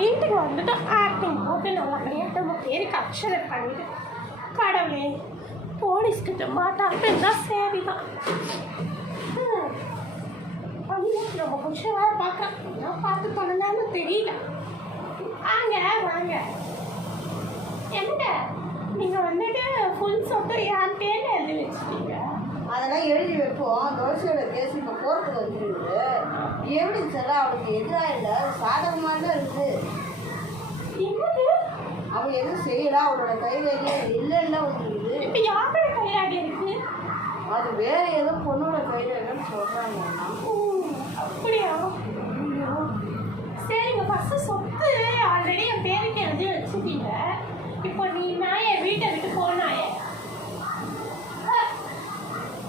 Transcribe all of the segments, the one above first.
வீட்டுக்கு வந்துட்டு ஆக்டிங் போட்டு நான் விளையாட்டு பேருக்கு அக்ஷரம் பண்ணிட்டு கடவுளே போலீஸ்கிட்ட மாட்டான்னு தான் சேரிதான். நம்ம புருஷன் வேறு பார்க்குறேன், நான் பார்த்து பண்ணலான்னு தெரியல. வாங்க வாங்க. என்னங்க நீங்கள் வந்துட்டு ஃபுல் சொத்து என் பேரில் எழுதி வச்சுட்டீங்க? அதெல்லாம் எழுதி வைப்போம். தோசையோட கேஸ் இப்போ கோர்ட்டுக்கு வந்துருக்குது. எவிடன்ஸ் எல்லாம் அவளுக்கு எதிராக இல்லை, சாதகமாக தான் இருக்குது. என்னது அவள் எதுவும் செய்யலாம், அவளோட கைவேலியே இல்லைன்னா வந்துருக்குது. இப்போ யாரோட கையாடி இருக்கு? அது வேற ஏதோ பொண்ணோட கைவேலன்னு சொல்கிறாங்க. அப்படியா? சரிங்க, ஃபஸ்ட்டு சொத்து ஆல்ரெடி என் பேருக்கு எழுதி வச்சுட்டீங்க. இப்போ நீ நான் என் வீட்டை விட்டு போனாயே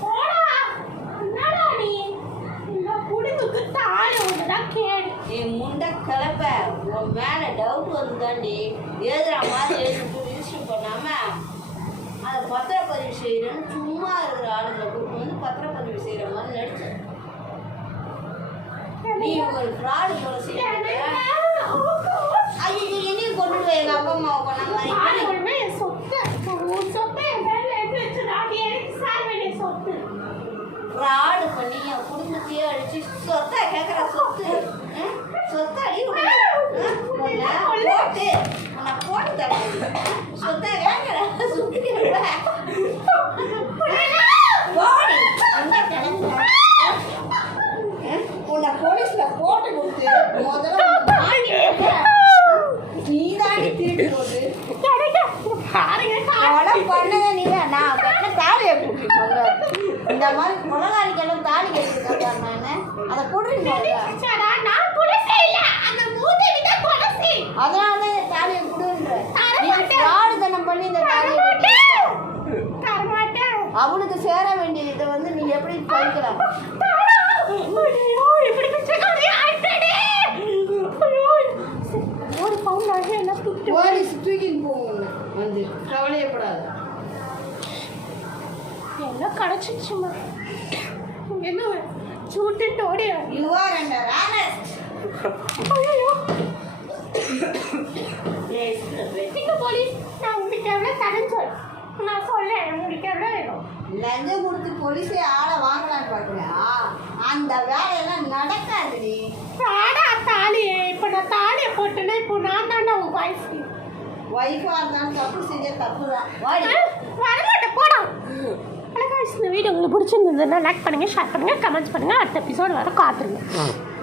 போடா. என்னடா நீ இந்த குடும்பத்துக்கு தாழ ஒன்றுதான் கேடு. நீ முண்டை கிளப்ப உன் மேலே டவுட் வந்துதாண்டி எழுதுற மாதிரி எழுதிட்டு ரிஜிஸ்டர் பண்ணாமல் அதை பத்திரப்பதிவு செய்கிறேன்னு சும்மா இருக்கிற ஆளுங்களை கூப்பிட்டு வந்து பத்திரப்பதிவு செய்கிற மாதிரி நடிச்சேன். நீ ஒரு ஃப்ராடு போல செய்ய. ஐயோ என்னையும் கொண்டுடுவேன் எங்கள் அப்பா அம்மாவை பண்ண மாதிரி. என் சொத்து சொத்தை என் பேரில் எடுத்து வச்சுடா. அது எனக்கு சார வேண்டிய சொத்து. ஃப்ராடு பண்ணி என் குடும்பத்தையே அடிச்சு சொத்தை கேட்குற சொத்து சொத்தை அடி போட்டு உன்னை போட்டு தரேன். சொத்தை கேட்குற சுற்றி உன்னை போலீஸில் போட்டு கொடுத்து முதல்ல நீதாண்டி திருட்டு போது பண்ணத நீங்க. நான் கட்டின தாலியை கூட்டி இந்த மாதிரி குலகாரிக்கெல்லாம் தாலி கட்டிருக்கா நான் அதை போடுறீங்க. அதனால தான் இந்த தாலியை கொடுன்ற ஆடுதனம் பண்ணி இந்த தாலியை அவளுக்கு சேர வேண்டிய இதை வந்து நீ எப்படி பறிக்கலாம்? போலீஸ் தூக்கின்னு போவோம் வந்து கவலையப்படாது. எல்லாம் கிடச்சிச்சுமா. என்ன சூட்டுட்டு ஓடி யுவர் அண்டர் அரெஸ்ட். போலீஸ் நான் உங்களுக்கு எவ்வளோ தரேன்னு சொல். நான் சொல்லேன் உங்களுக்கு எவ்வளோ வேணும். லஞ்சம் கொடுத்து போலீஸே ஆளை வாங்கலான்னு பார்க்குறியா? அந்த வேலையெல்லாம் நடக்காது. நீ ஆடா தாலியே. இப்போ நான் தாலியை போட்டேன்னா இப்போ நான் தாண்டா உங்கள் ஒய்ஃபாக இருந்தாலும் தப்பு செஞ்ச தப்பு தான். வரமாட்டேன் போடா. அழகா இந்த வீடியோ உங்களுக்கு பிடிச்சிருந்ததுன்னா லைக் பண்ணுங்கள், ஷேர் பண்ணுங்கள், கமெண்ட்ஸ் பண்ணுங்கள். அடுத்த எபிசோடு வர காத்துருங்க.